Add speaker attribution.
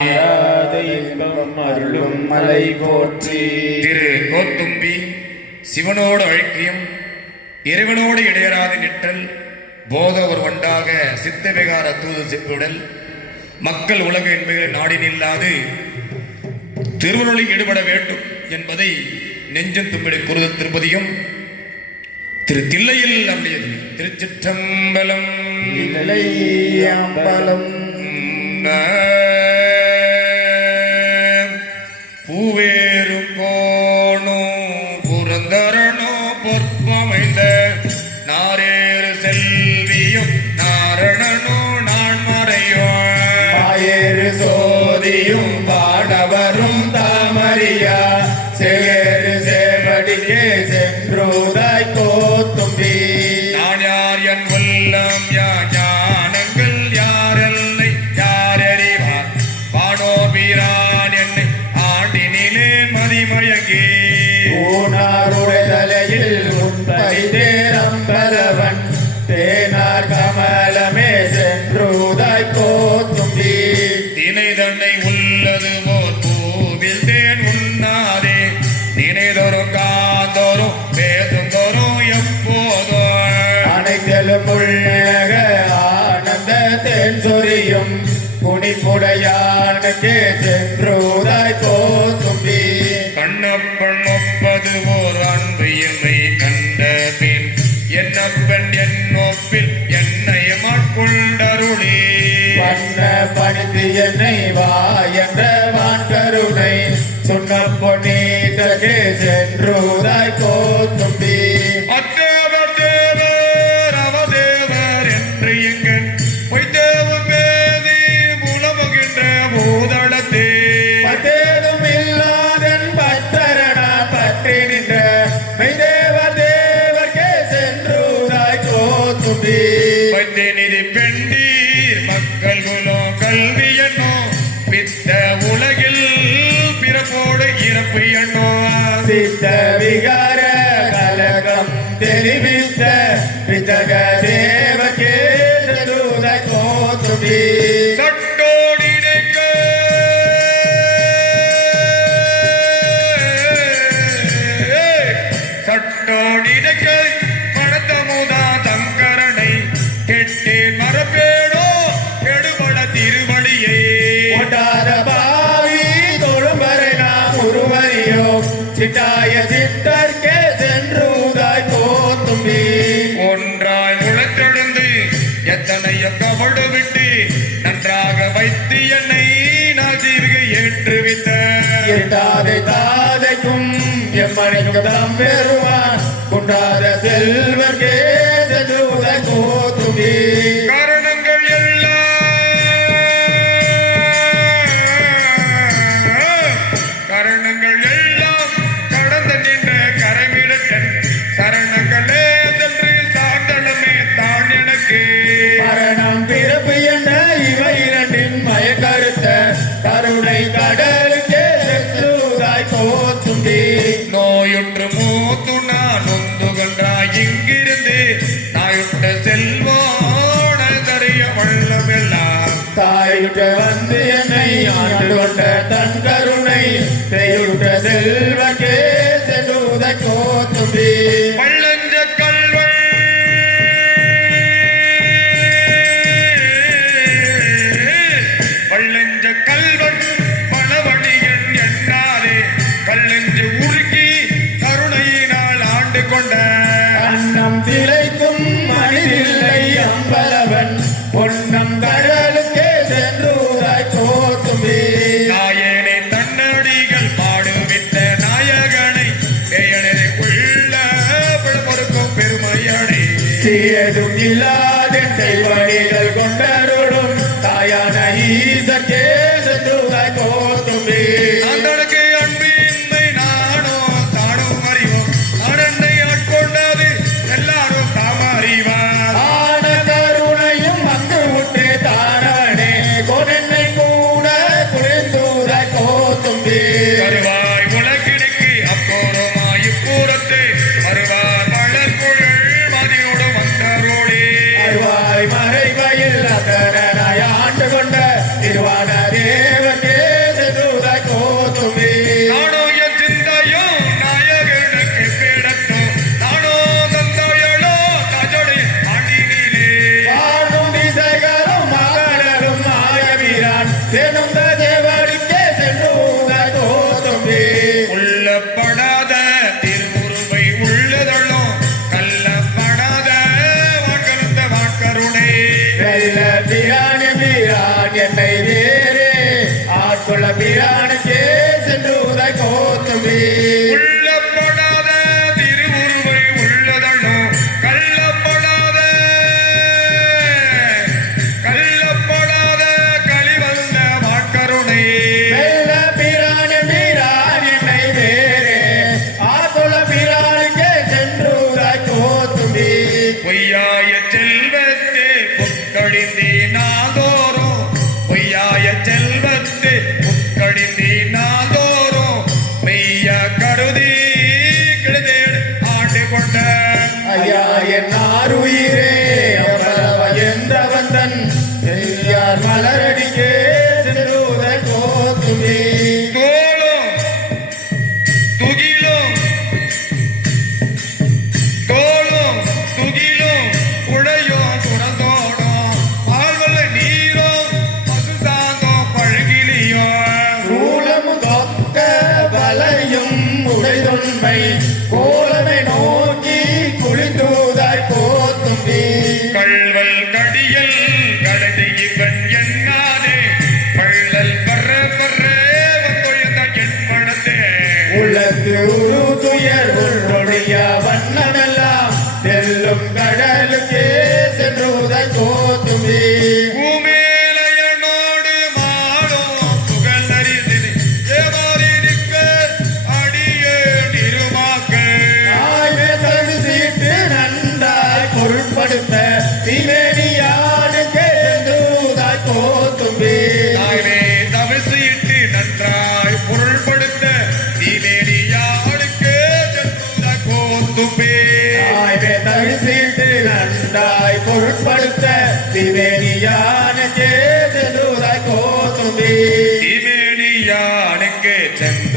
Speaker 1: மாறாத இன்பம் அருளும் மலை போற்றி.
Speaker 2: திரு கோத்தும்பி சிவனோடு அழைக்கியும் இறைவனோடு இடையராது நிற்றல் போத ஒரு சித்த விகார தூது செப்புடல் மக்கள் உலக என்பைகளை நாடி நில்லாது திருவருளில் ஈடுபட வேண்டும் என்பதை நெஞ்சம் தும்பிடை குருத திருப்பதியும் திரு தில்லையில் அருளியது திருச்சிற்றம்பலம்.
Speaker 1: நிலையம்பலம் சோதியும் பாடவரும் தாமரியா. சேரு சேவடிக்கே சென்றோதாய் கோத்தும்பி
Speaker 2: நான் யார் என் உள்ளம்? யா ஞானங்கள் யாரெல்லை? யாரறிவார் வானோபிரான் என்னை ஆண்டினிலே மதிமயங்கி.
Speaker 1: ஊனாருடைய தலையில் முத்தை தேரம்பலவன் தேனார் கமலமே சென்றோதாய் ஆனந்த தென் சொரியும் குனிப்புடையானுக்கே சென்றோதாய் கோத்தும்பி
Speaker 2: கண்ணப்பன் ஒப்பது ஓர் அன்பு எம்மை கண்ட பின் என்னப்பன் என் ஒப்பில் என்னை மாட்கொண்டருளே.
Speaker 1: பண்ண பணித்து என்னை வா என்ற வான் கருணை சொன்ன பொன்னீட்டகே சென்றோதாய் கோத்தும்பி கோத்தும்பி
Speaker 2: நிதி பெண்டீர் மக்கள் குலம் கல்வி எண்ணோ பித்த உலகில் பிறப்போடு இறப்பு எண்ணோ.
Speaker 1: சித்த விகார கலகம் தெரிவித்த பித்தக தேவகே கோத்தும்பி தாதை தாதைக்கும் எம்மனைக்கும் தம் பெறுவான். குண்டாத செல்வர்க்கே சென்றூதாய் கோத்தும்பி
Speaker 2: நோயுற்று மூத்து நான் நொந்துகன்றாய் இங்கிருந்து நாயுற்ற செல்வோன தறிய வள்ளமெல்லாம்
Speaker 1: தாயுட்ட வந்து என்னை ஆண்டு கொண்ட தன் கருணை செய்யுற்ற செல்வக்கே ஏதும் இல்லாத செல்வன் வேணுங்க தேவாடிக்கே செல்லுங்க தோதும்பி உள்ளப்படாத
Speaker 2: திருமுருகை உள்ளதொள்ளும் கல்லப்படாத வாக்கருந்த வாக்கருணை.
Speaker 1: பிராணி பிரான் என்னை
Speaker 2: முக்கடிந்தி நாதோறும் பொய்யாய செல்வத்து முக்கடிந்தி நாதோறும் மெய்ய கருதி கிடுதேடு ஆண்டு கொண்ட
Speaker 1: ஐயா எந்த வந்தன்? மேன்மை கோலமை நோக்கி குளிந்தூதாய்
Speaker 2: போத்தும்
Speaker 1: கல்வல் தமிழ் சீட்டு நன்றாய் பொருட்படுத்த திவேனியான சேது கோதும்பி
Speaker 2: திவேனியானுக்கு சென்ற